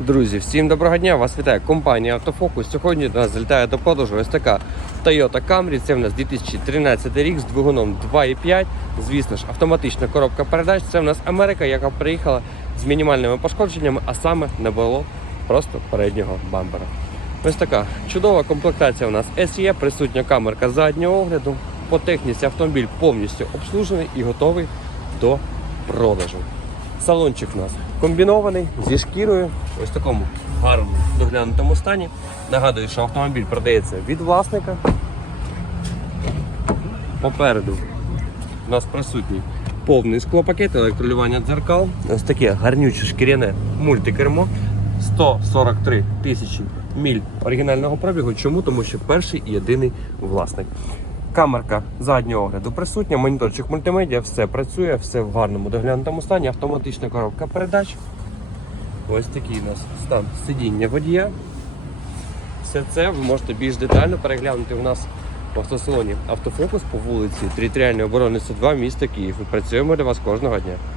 Друзі, всім доброго дня! Вас вітає компанія Автофокус. Сьогодні до нас залітає до продажу ось така Toyota Camry. Це в нас 2013 рік з двигуном 2.5. Звісно ж, автоматична коробка передач. Це в нас Америка, яка приїхала з мінімальними пошкодженнями, а саме не було просто переднього бампера. Ось така чудова комплектація у нас SE, присутня камерка заднього огляду. По техніці автомобіль повністю обслужений і готовий до продажу. Салончик у нас комбінований зі шкірою, ось такому гарному доглянутому стані. Нагадую, що автомобіль продається від власника. Попереду у нас присутній повний склопакет, електролювання дзеркал. Ось таке гарнюче шкіряне мультикермо. 143 тисячі міль оригінального пробігу. Чому? Тому що перший і єдиний власник. Камерка заднього огляду присутня, моніторчик мультимедіа, все працює, все в гарному доглянутому стані, автоматична коробка передач. Ось такий у нас стан сидіння водія. Все це ви можете більш детально переглянути у нас в автосалоні Автофокус по вулиці Територіальної оборони 102 міста Київ. Ми працюємо для вас кожного дня.